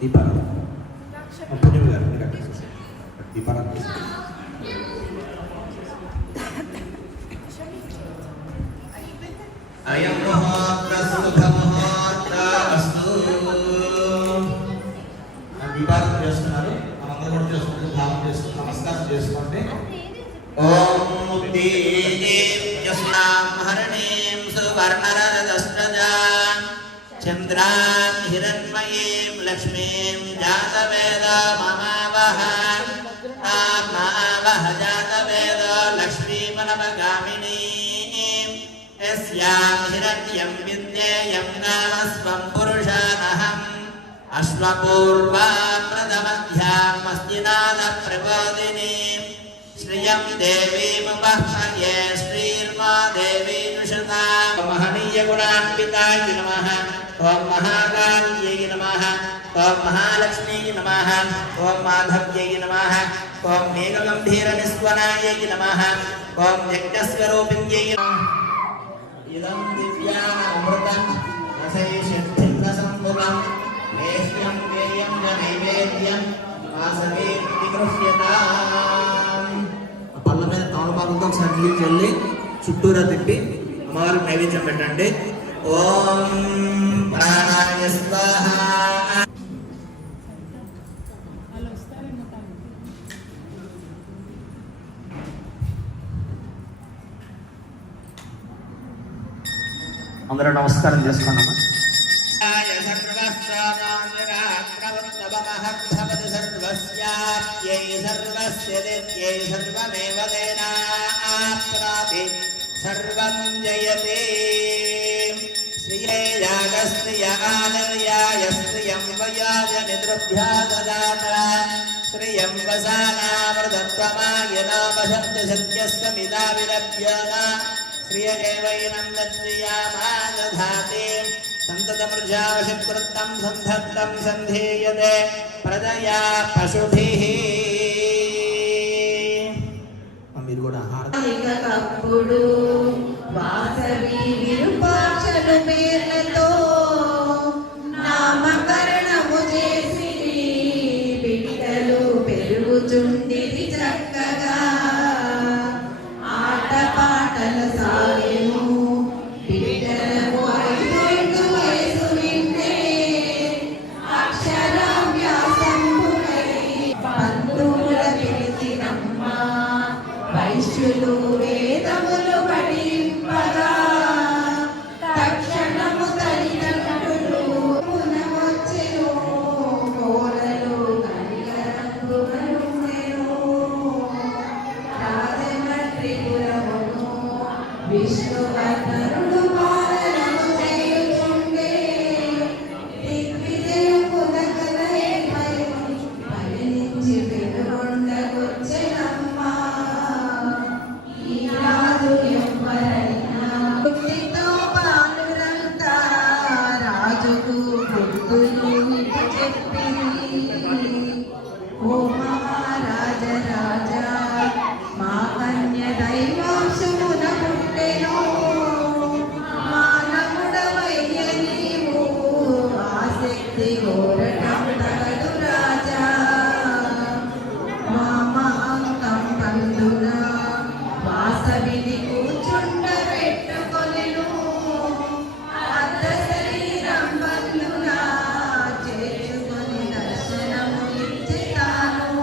దీపారాధన పుణ్యం గారు మీరు అక్కడ దీపారాధన అయం ముహూర్త శుభ ముహూర్త అస్తు. దీపారాధన చేస్తున్నారు, మనందరూ కూడా చేసుకుంటూ భావం చేసుకుంటూ నమస్కారం చేసుకోండి. ఓం హరణీం సువర్ణరదస్రజాం చంద్రాం హిరణ్మయీం లక్ష్మీం జాతవేద మమావహ మావహ జాతవేద లక్ష్మీమనవగామినీం యస్యాం హిరణ్యం విద్యేయం నామస్వం పురుషానహం అశ్వపూర్వాం ప్రథమధ్యాం మస్తినాద ప్రబోధినీం శ్రియం దేవీముపహ్మయే శ్రీర్మా దేవీ నుషతా. మహనీయ గుణాన్వితాయ నమః. ఓం మహాకాళ్యై నమః. ఓం మహాలక్ష్మీయ నమః. ఓం మాధవ్యై నమః. ఓం మేఘగంభీర నిస్వనాయై నమః. ఓం యజ్ఞస్వరూపిణ్యై నమః. ఇదం దివ్యామృతం రసైషద్భిన్న సంభువం నేష్యం వేయం నైవేద్యం వాసవే ప్రతిగృహ్యతాం. పళ్ళ మీద తమలపాకులతో ఒకసారి నీళ్ళు చల్లి చుట్టూరా తిప్పి అమ్మవారికి నైవేద్యం పెట్టండి. ఓం ప్రాణాయ స్వాహ. అందరూ నమస్కారం చేసుకున్నామా. సర్వం జయతే శ్రీయాగస్త్రియ ఆనర్యాయ శ్రియం వయాయ నిద్రభ్యా దదాత శ్రియం వసానామృతత్వమాయ నామశబ్ద సత్యస్వమిదా విలభ్యన శ్రియ ఏవైనం దత్రియామాదధాతే సంతతమృజావశకృతం సంధత్తం సంధేయతే ప్రజయా పశుభిః. మీరు కూడా కప్పుడు వాసవి విరూపాక్షలు పేర్లతో నామకరణము చేసి బిడ్డలు పెరుగుచుండిది చక్కగా ఆటపాటల సాగెను బిడ్డలకు 5 వయసు వింటే అక్షరాభ్యాసంబుకై బంధువుల పిలిచినమ్మ వైశ్యులు వేదములు పఠింపగా తక్షణము తల్లిదండ్రులు పునవచ్చెను కోరలు కనికరంగుమనుండెను రాజమట్రిపురమును విష్ణువర్ధనుడు పాలనము చేయుచుండే దిగ్విజయమునకలై మరణించి వెలుగొండకొచ్చెనమ్మ. రాజుకు బుద్ధులు చెప్పి ఓ మహారాజ రాజా మా కన్య దైవాంశమున పుట్టెను మానవుడవయ్య నీవు ఆసక్తి కోరటం తగదు రాజా మామాంకం పందున వాసవిని కూర్చుండబెట్టుకొనెను అర్ధ శరీరం బంధునా చేర్చుకొని దర్శనము ఇచ్చెతాను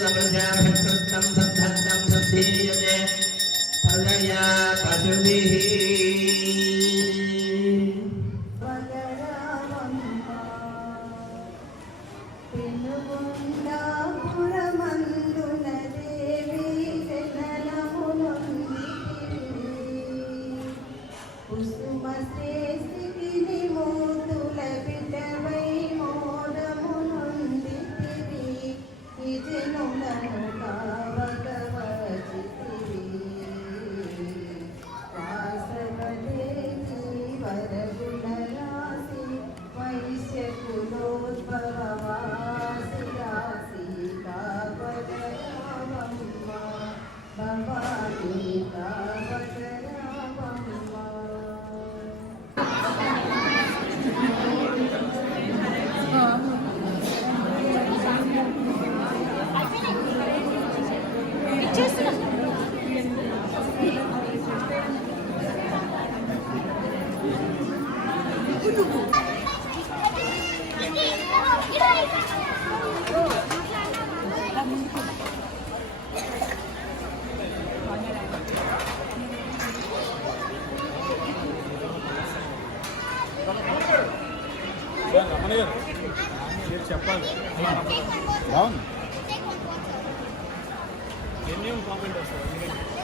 సమృద్ధ్యాభికృతం సద్ధత్తం సద్ధీయతే పదయా పశుభిః. పెనుగొండాపురమందున దేవి జననమునొందితివి. కుసుమ శ్రేష్ఠికి నిమూతుల బిడ్డవై మోదమునొందితివి. ఇజనులను కావగవచితివి. వాసవదేవి వరగుణ రాశి వైశ్యకులోద్భవవాసి రాశి కావగరామమ్మ భవాని కావగరామమ్మ. రమణ గారు మీరు చెప్పాలి బాగుంది ఎన్ని కామెంట్ వస్తుంది